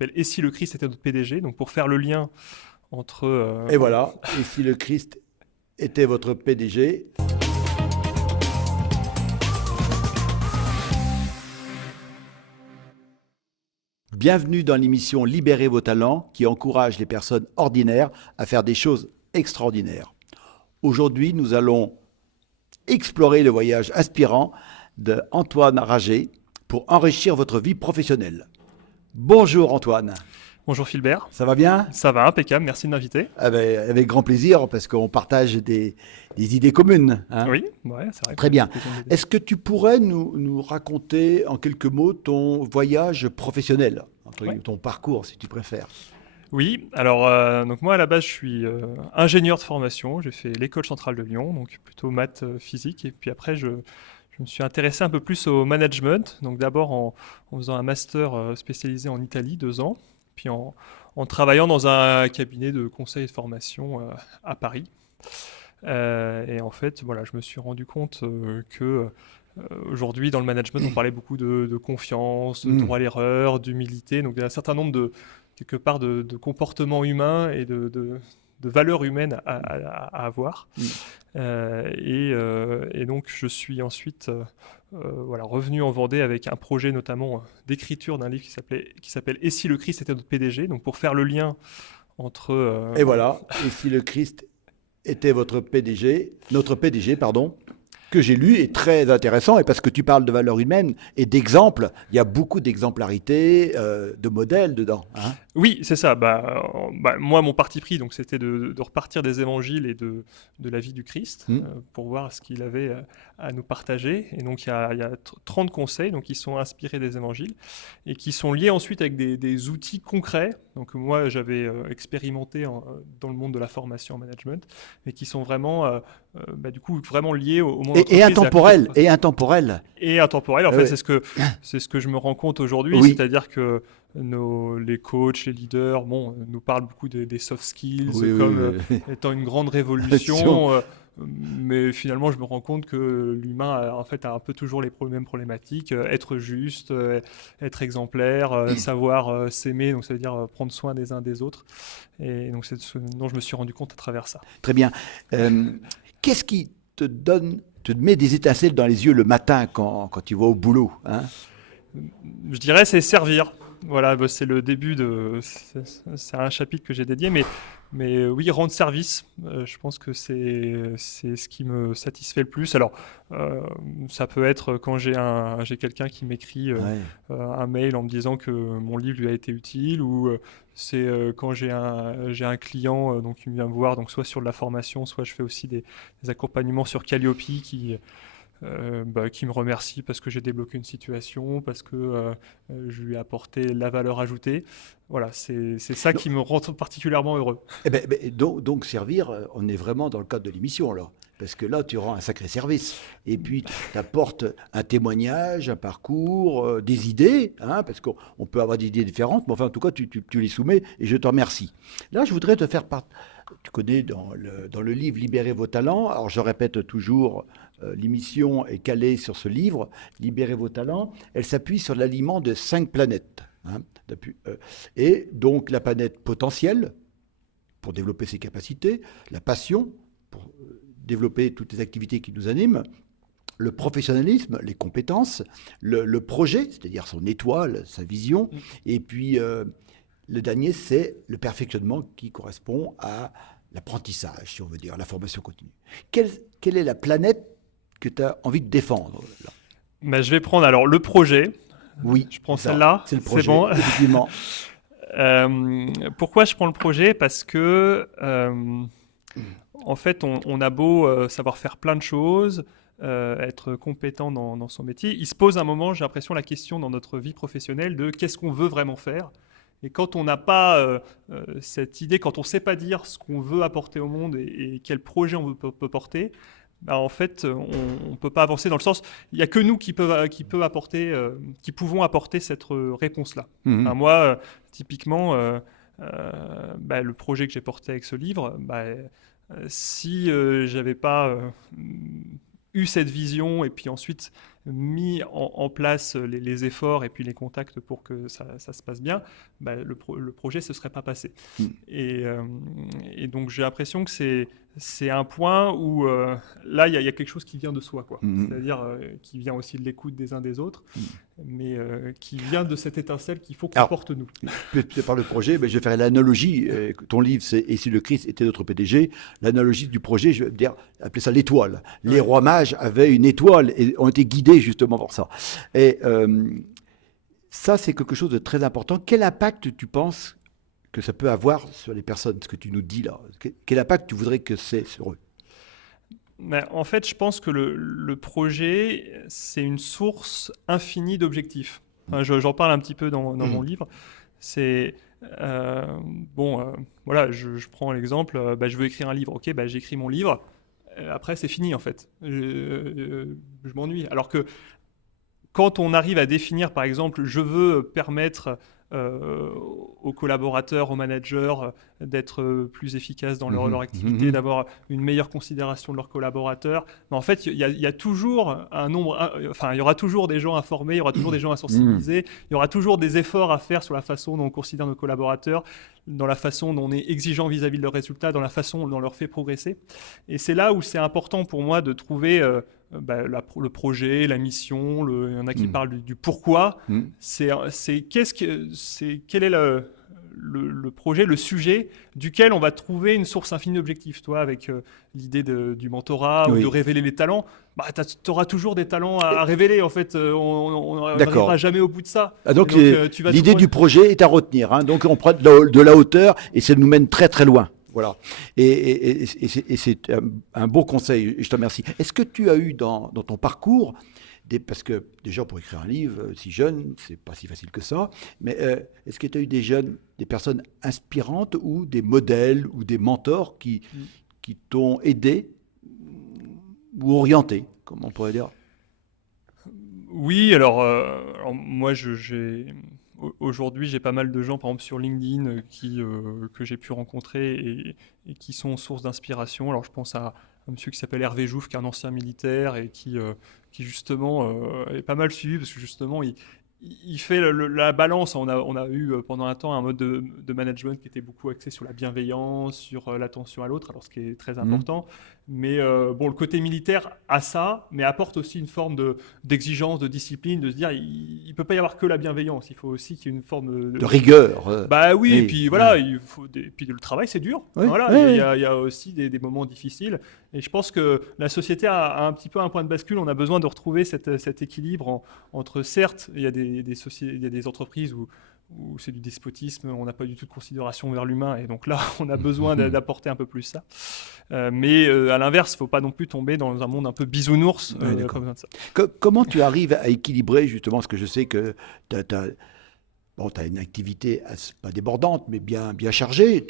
s'appelle Et si le Christ était notre PDG, donc pour faire le lien entre... Et voilà, et si le Christ était votre PDG. Bienvenue dans l'émission Libérez vos talents qui encourage les personnes ordinaires à faire des choses extraordinaires. Aujourd'hui, nous allons explorer le voyage inspirant de Antoine Rager pour enrichir votre vie professionnelle. Bonjour Antoine. Bonjour Philbert. Ça va bien? Ça va, impeccable, merci de m'inviter. Avec grand plaisir parce qu'on partage des idées communes. Hein. Oui, ouais, c'est vrai. Très bien. Est-ce que tu pourrais nous raconter en quelques mots ton voyage professionnel, ton parcours si tu préfères? Oui, alors donc moi à la base je suis ingénieur de formation, j'ai fait l'école centrale de Lyon, donc plutôt maths physique, et puis après je me suis intéressé un peu plus au management, donc d'abord en faisant un master spécialisé en Italie, 2 ans, puis en travaillant dans un cabinet de conseil et de formation à Paris. Et en fait, voilà, je me suis rendu compte que aujourd'hui, dans le management, on parlait beaucoup de confiance, de droit à l'erreur, d'humilité. Donc, il y a un certain nombre quelque part, de comportements humains et de valeurs humaines à avoir. Et donc, je suis ensuite voilà, revenu en Vendée avec un projet notamment d'écriture d'un livre qui s'appelle Et si le Christ était notre PDG, donc pour faire le lien entre... Et voilà, et si le Christ était votre PDG, notre PDG, pardon, que j'ai lu est très intéressant, et parce que tu parles de valeurs humaines et d'exemples, il y a beaucoup d'exemplarité, de modèles dedans. Hein. Oui, c'est ça. Moi, mon parti pris, donc, c'était de repartir des évangiles et de la vie du Christ pour voir ce qu'il avait à nous partager. Et donc, il y a 30 conseils donc, qui sont inspirés des évangiles et qui sont liés ensuite avec des outils concrets. Donc, moi, j'avais expérimenté dans le monde de la formation en management, mais qui sont vraiment, du coup, vraiment liés au monde et intemporel. Et intemporel. Et intemporel. En fait, c'est ce que je me rends compte aujourd'hui. Oui. C'est-à-dire que les coachs, les leaders, nous parlent beaucoup des soft skills comme étant une grande révolution. Mais finalement, je me rends compte que l'humain, en fait, a un peu toujours les mêmes problématiques. Être juste, être exemplaire, savoir s'aimer, donc ça veut dire prendre soin des uns des autres. Et donc, c'est ce dont je me suis rendu compte à travers ça. Très bien. Qu'est-ce qui te met des étincelles dans les yeux le matin quand tu vas au boulot, hein? Je dirais c'est servir. Voilà, c'est le début c'est un chapitre que j'ai dédié, mais oui, rendre service, je pense que c'est ce qui me satisfait le plus. Alors, ça peut être quand j'ai quelqu'un qui m'écrit un mail en me disant que mon livre lui a été utile, ou c'est quand j'ai un client donc qui vient me voir, donc soit sur de la formation, soit je fais aussi des accompagnements sur Calliope qui me remercie parce que j'ai débloqué une situation, parce que je lui ai apporté la valeur ajoutée. Voilà, c'est ça qui me rend particulièrement heureux. Donc servir, on est vraiment dans le cadre de l'émission alors. Parce que là, tu rends un sacré service. Et puis, tu apportes un témoignage, un parcours, des idées, hein, parce qu'on peut avoir des idées différentes, mais enfin, en tout cas, tu les soumets et je te remercie. Là, je voudrais te faire part. Tu connais dans le livre Libérez vos talents. Alors, je répète toujours, l'émission est calée sur ce livre, Libérez vos talents. Elle s'appuie sur l'aliment de 5 planètes. Hein, et donc, la planète potentielle, pour développer ses capacités, la passion, pour développer toutes les activités qui nous animent, le professionnalisme, les compétences, le projet, c'est-à-dire son étoile, sa vision, et puis le dernier, c'est le perfectionnement qui correspond à l'apprentissage, si on veut dire, la formation continue. Quelle est la planète que tu as envie de défendre là? Je vais prendre alors le projet. Oui, je prends celle-là. C'est le projet, c'est bon. Effectivement. Pourquoi je prends le projet? Parce que en fait, on a beau savoir faire plein de choses, être compétent dans son métier, il se pose un moment, j'ai l'impression, la question dans notre vie professionnelle de qu'est-ce qu'on veut vraiment faire. Et quand on n'a pas cette idée, quand on ne sait pas dire ce qu'on veut apporter au monde et quel projet on peut porter, en fait, on ne peut pas avancer dans le sens. Il n'y a que nous qui pouvons apporter cette réponse-là. Enfin, moi, typiquement, le projet que j'ai porté avec ce livre, si j'avais pas eu cette vision et puis ensuite mis en place les efforts et puis les contacts pour que ça se passe bien, le projet ne se serait pas passé. Mm. Et donc j'ai l'impression que c'est un point où là il y a quelque chose qui vient de soi, quoi. C'est-à-dire qui vient aussi de l'écoute des uns des autres, mais qui vient de cette étincelle qu'il faut qu'on porte nous. Par le projet, mais je vais faire l'analogie. Ton livre, c'est « Et si le Christ était notre PDG ?» L'analogie du projet, je vais dire, appeler ça l'étoile. Les rois mages avaient une étoile et ont été guidés justement pour ça. Et ça, c'est quelque chose de très important. Quel impact tu penses que ça peut avoir sur les personnes, ce que tu nous dis là? Quel impact tu voudrais que c'est sur eux? Mais en fait, je pense que le projet, c'est une source infinie d'objectifs. Enfin, j'en parle un petit peu dans mon livre. C'est voilà, je prends l'exemple. Je veux écrire un livre. Ok, j'écris mon livre. Après, c'est fini en fait. Je m'ennuie. Alors que quand on arrive à définir, par exemple, je veux permettre aux collaborateurs, aux managers d'être plus efficaces dans leur activité, d'avoir une meilleure considération de leurs collaborateurs. Mais en fait, il y a toujours il y aura toujours des gens à former, il y aura toujours des gens à sensibiliser, il y aura toujours des efforts à faire sur la façon dont on considère nos collaborateurs, dans la façon dont on est exigeant vis-à-vis de leurs résultats, dans la façon dont on leur fait progresser. Et c'est là où c'est important pour moi de trouver le projet, la mission, il y en a qui parlent du pourquoi. Quel est le projet, le sujet duquel on va trouver une source infinie d'objectifs. Toi, avec l'idée du mentorat ou de révéler les talents, tu auras toujours des talents à révéler. En fait, on n'arrivera jamais au bout de ça. Donc l'idée du projet est à retenir. Hein. Donc on prend de la hauteur et ça nous mène très très loin. Voilà. Et c'est un beau conseil, je te remercie. Est-ce que tu as eu dans ton parcours, parce que déjà pour écrire un livre si jeune, c'est pas si facile que ça, mais est-ce que tu as eu des personnes inspirantes ou des modèles ou des mentors qui t'ont aidé ou orienté, comme on pourrait dire? Oui, alors moi aujourd'hui, j'ai pas mal de gens, par exemple sur LinkedIn, que j'ai pu rencontrer et qui sont source d'inspiration. Alors je pense à un monsieur qui s'appelle Hervé Jouffre, qui est un ancien militaire et qui justement est pas mal suivi parce que justement il fait la balance. On a eu pendant un temps un mode de management qui était beaucoup axé sur la bienveillance, sur l'attention à l'autre, alors ce qui est très important. Mais le côté militaire a ça, mais apporte aussi une forme d'exigence, de discipline, de se dire il peut pas y avoir que la bienveillance, il faut aussi qu'il y ait une forme de rigueur. Et puis voilà, puis le travail c'est dur. Il y a aussi des moments difficiles. Et je pense que la société a un petit peu un point de bascule. On a besoin de retrouver cet équilibre entre, certes, il y a des entreprises où c'est du despotisme, on n'a pas du tout de considération vers l'humain, et donc là, on a besoin d'apporter un peu plus ça. Mais à l'inverse, il ne faut pas non plus tomber dans un monde un peu bisounours. Comme ça. Comment tu arrives à équilibrer justement, parce que je sais que tu as une activité pas débordante, mais bien chargée.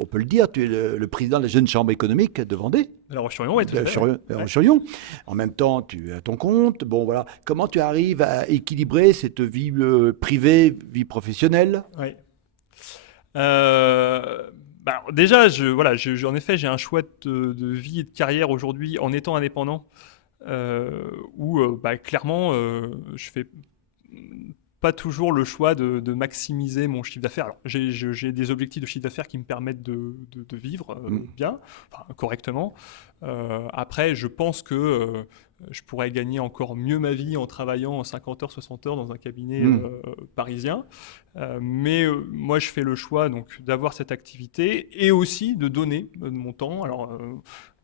On peut le dire, tu es le président de la Jeune Chambre économique de Vendée. Alors, Roche-sur-Yon, oui, tout à fait. Roche-sur-Yon. En même temps, tu es à ton compte. Bon, voilà. Comment tu arrives à équilibrer cette vie privée, vie professionnelle? Oui. Déjà, en effet, j'ai un choix de vie et de carrière aujourd'hui en étant indépendant, où clairement, je fais pas toujours le choix de maximiser mon chiffre d'affaires. Alors, j'ai des objectifs de chiffre d'affaires qui me permettent de vivre bien, correctement. Après, je pense que je pourrais gagner encore mieux ma vie en travaillant en 50 heures, 60 heures dans un cabinet parisien. Mais moi, je fais le choix donc d'avoir cette activité et aussi de donner de mon temps. Alors,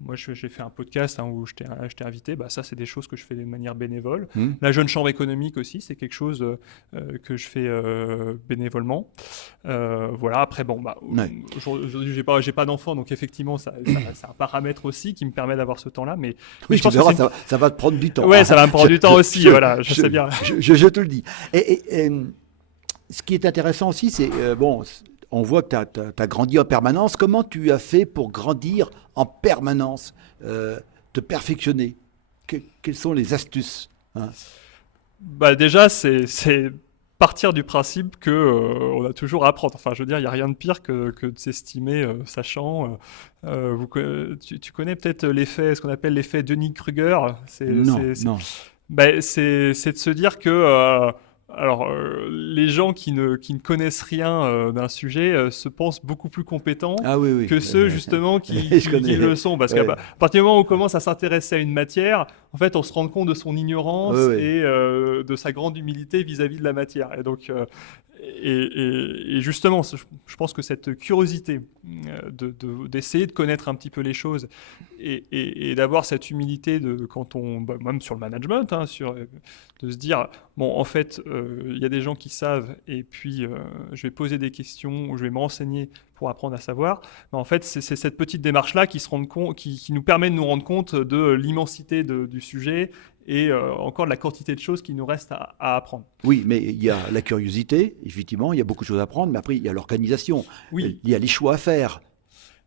moi, j'ai fait un podcast où je t'ai invité. Ça, c'est des choses que je fais de manière bénévole. La Jeune Chambre économique aussi, c'est quelque chose que je fais bénévolement. Voilà. Après, aujourd'hui, j'ai pas d'enfant, donc effectivement, c'est un paramètre aussi qui me permet d'avoir ce temps-là. Mais je pense que ça va te prendre du temps. Ouais, ça va me prendre du temps aussi. Voilà, je sais bien. Je te le dis. Et ce qui est intéressant aussi, c'est on voit que tu as grandi en permanence. Comment tu as fait pour grandir en permanence, te perfectionner? Quelles sont les astuces, hein? Déjà, c'est partir du principe qu'on a toujours à apprendre. Enfin, je veux dire, il n'y a rien de pire que de s'estimer sachant. Tu connais peut-être ce qu'on appelle l'effet Dunning-Kruger. Non. C'est de se dire que Alors, les gens qui ne connaissent rien d'un sujet se pensent beaucoup plus compétents Ah oui, oui. que ceux justement Je qui connais. le sont. Parce qu'à Ouais. partir du moment où on commence à s'intéresser à une matière, en fait, on se rend compte de son Oui, ignorance oui. et de sa grande humilité vis-à-vis de la matière. Et donc, et justement, je pense que cette curiosité d'essayer de connaître un petit peu les choses et d'avoir cette humilité quand on, même sur le management, hein, de se dire, bon, en fait, il y a des gens qui savent et puis je vais poser des questions ou je vais me renseigner pour apprendre à savoir. Mais en fait, c'est cette petite démarche-là qui nous permet de nous rendre compte de l'immensité du sujet et encore de la quantité de choses qui nous restent à apprendre. Oui, mais il y a la curiosité, effectivement, il y a beaucoup de choses à prendre, mais après, il y a l'organisation, Oui, il y a les choix à faire.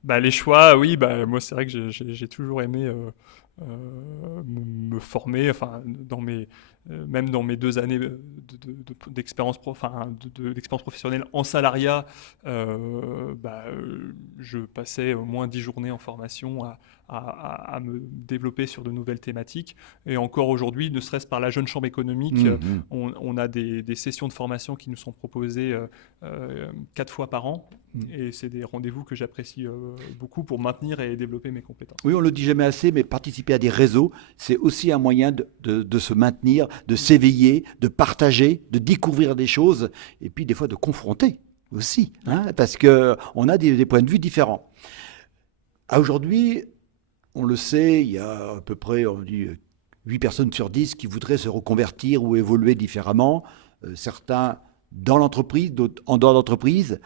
bah, les choix, oui, bah, moi c'est vrai que j'ai toujours aimé me former, enfin, même dans mes 2 années d'expérience d'expérience professionnelle en salariat, je passais au moins 10 journées en formation à me développer sur de nouvelles thématiques. Et encore aujourd'hui, ne serait-ce par la Jeune Chambre économique, Mhm. on a des sessions de formation qui nous sont proposées 4 fois par an. Mhm. Et c'est des rendez-vous que j'apprécie beaucoup pour maintenir et développer mes compétences. Oui, on ne le dit jamais assez, mais participer à des réseaux, c'est aussi un moyen de se maintenir, de s'éveiller, de partager, de découvrir des choses, et puis des fois de confronter aussi, hein, parce qu'on a des points de vue différents. Aujourd'hui, on le sait, il y a à peu près, on dit, 8 personnes sur 10 qui voudraient se reconvertir ou évoluer différemment, certains dans l'entreprise, d'autres en dehors de l'entreprise.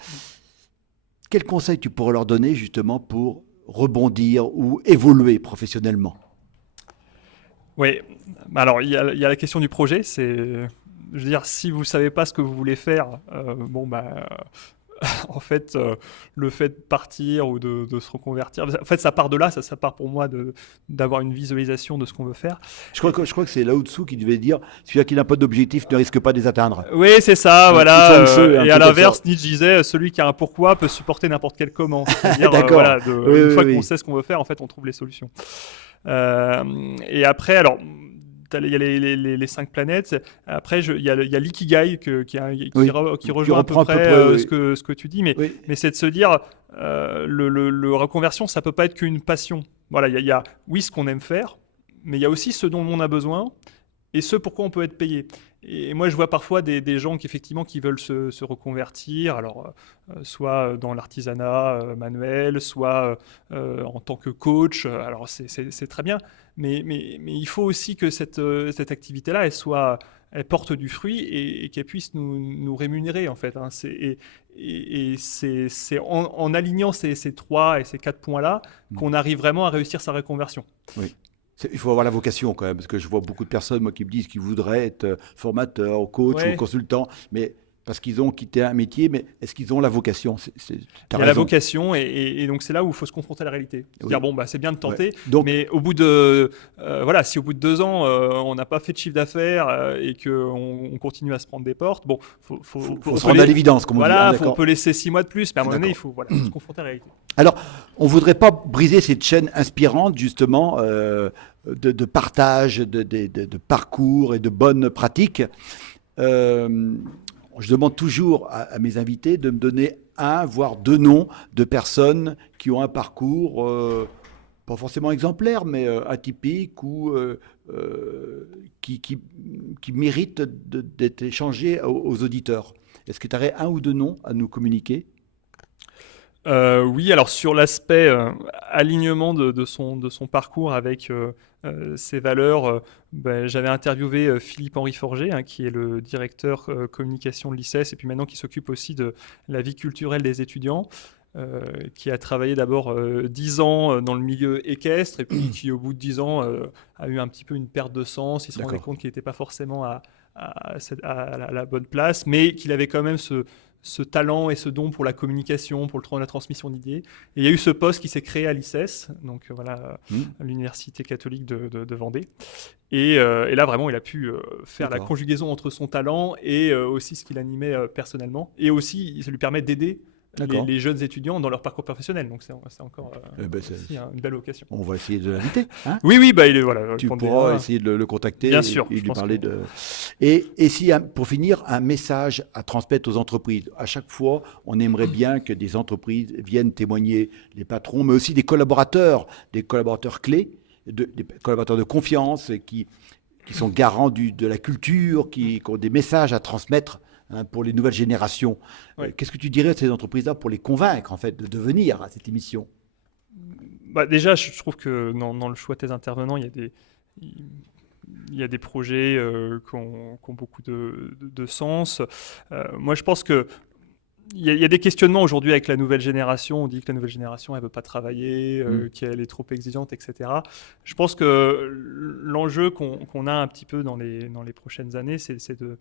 Quels conseils tu pourrais leur donner justement pour rebondir ou évoluer professionnellement? Oui, alors il y a la question du projet. Je veux dire, si vous savez pas ce que vous voulez faire, en fait, le fait de partir ou de se reconvertir, en fait, ça part de là. Ça part pour moi d'avoir une visualisation de ce qu'on veut faire. Je crois que c'est Lao Tzu qui devait dire celui qui n'a pas d'objectif ne risque pas de les atteindre. Oui, c'est ça, Hein, il faut voilà. un feu, un Et à truc comme ça. l'inverse, Nietzsche disait, celui qui a un pourquoi peut supporter n'importe quel comment. C'est-à-dire, D'accord. voilà, Oui, une oui, fois qu'on oui. sait ce qu'on veut faire, en fait, on trouve les solutions. Et après, alors, il y a les 5 planètes. Après, il y a l'ikigai Oui. qui Qui rejoint à peu reprend à peu près près, oui. ce que tu dis. Oui. Mais c'est de se dire, le reconversion, ça peut pas être qu'une passion. Voilà, oui, ce qu'on aime faire, mais il y a aussi ce dont on a besoin et ce pourquoi on peut être payé. Et moi, je vois parfois des gens effectivement qui veulent se reconvertir, alors soit dans l'artisanat manuel, soit en tant que coach. Alors c'est très bien, mais il faut aussi que cette activité-là, elle porte du fruit et qu'elle puisse nous rémunérer en fait. Hein. Et c'est en alignant ces 3 et ces 4 points-là qu'on arrive vraiment à réussir sa reconversion. Oui. Il faut avoir la vocation quand même, parce que je vois beaucoup de personnes moi, qui me disent qu'ils voudraient être formateurs, coach ou Ouais. consultants, mais parce qu'ils ont quitté un métier, mais est-ce qu'ils ont la vocation? Il T'as y a la raison. vocation et donc c'est là où il faut se confronter à la réalité. Se dire Oui. bon bah c'est bien de Ouais. tenter, Donc, mais au bout de voilà, si au bout de 2 ans on n'a pas fait de chiffre d'affaires et que on continue à se prendre des portes, bon, faut on se peut rendre à l'évidence, comme on dit. Hein, voilà, on d'accord. peut laisser 6 mois de plus, mais à un moment donné il D'accord. faut voilà, se confronter à la réalité. Alors, on voudrait pas briser cette chaîne inspirante, justement, de partage, de parcours et de bonnes pratiques. Euh, je demande toujours à mes invités de me donner un, voire 2 noms de personnes qui ont un parcours, pas forcément exemplaire, mais atypique ou qui, qui, qui mérite d'être échangé aux auditeurs. Est-ce que tu aurais un ou 2 noms à nous communiquer? Oui, alors sur l'aspect alignement de son parcours avec ses valeurs, j'avais interviewé Philippe-Henri Forger, hein, qui est le directeur communication de l'ICES, et puis maintenant qui s'occupe aussi de la vie culturelle des étudiants, qui a travaillé d'abord 10 ans dans le milieu équestre, et puis qui au bout de 10 ans a eu un petit peu une perte de sens, il se rendait D'accord. compte qu'il n'était pas forcément à la bonne place, mais qu'il avait quand même ce talent et ce don pour la communication, pour la transmission d'idées. Et il y a eu ce poste qui s'est créé à l'ICES, donc voilà, à l'Université catholique de Vendée. Et là, vraiment, il a pu faire la D'accord. conjugaison entre son talent et aussi ce qu'il animait personnellement. Et aussi, ça lui permet d'aider les jeunes étudiants dans leur parcours professionnel. Donc c'est encore aussi une belle occasion. On va essayer de l'inviter. Hein, oui, il est voilà. Tu pourras essayer de le contacter. Bien sûr. Et lui parler de. Et si pour finir, un message à transmettre aux entreprises. À chaque fois, on aimerait bien que des entreprises viennent témoigner, les patrons, mais aussi des collaborateurs clés, des collaborateurs de confiance qui sont garants de la culture, qui ont des messages à transmettre. Pour les nouvelles générations. Qu'est-ce que tu dirais de ces entreprises-là pour les convaincre en fait, de venir à cette émission ? Déjà, je trouve que dans le choix de tes intervenants, il y a des projets qui ont beaucoup de sens. Moi, je pense que il y a des questionnements aujourd'hui avec la nouvelle génération. On dit que la nouvelle génération, elle ne veut pas travailler, qu'elle est trop exigeante, etc. Je pense que l'enjeu qu'on a un petit peu dans les prochaines années, c'est de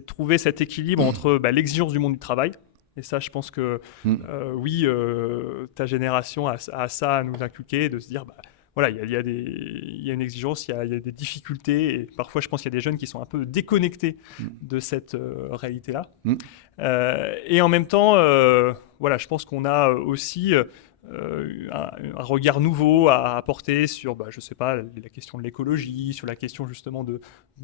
trouver cet équilibre entre l'exigence du monde du travail. Et ça, je pense que ta génération a ça à nous inculquer, de se dire... Voilà, il y a une exigence, il y a des difficultés, et parfois je pense qu'il y a des jeunes qui sont un peu déconnectés de cette réalité-là. Et en même temps, je pense qu'on a aussi un regard nouveau à apporter sur, je sais pas, la question de l'écologie, sur la question justement de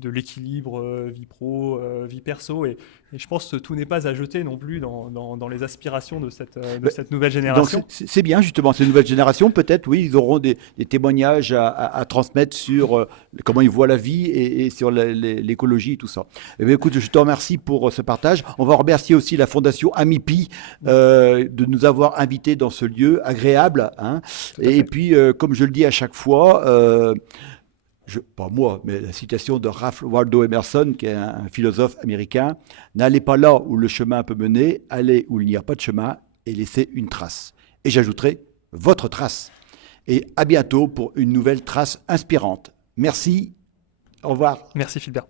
l'équilibre vie pro, vie perso, et je pense que tout n'est pas à jeter non plus dans les aspirations de cette nouvelle génération. Donc c'est bien justement, cette nouvelle génération, peut-être, oui, ils auront des témoignages à transmettre sur comment ils voient la vie et sur l'écologie et tout ça. Eh bien, écoute, je te remercie pour ce partage. On va remercier aussi la Fondation Amipi de nous avoir invités dans ce lieu agréable. Hein. Et puis, comme je le dis à chaque fois, pas moi, mais la citation de Ralph Waldo Emerson, qui est un philosophe américain, « N'allez pas là où le chemin peut mener, allez où il n'y a pas de chemin et laissez une trace. » Et j'ajouterai votre trace. Et à bientôt pour une nouvelle trace inspirante. Merci, au revoir. Merci Philbert.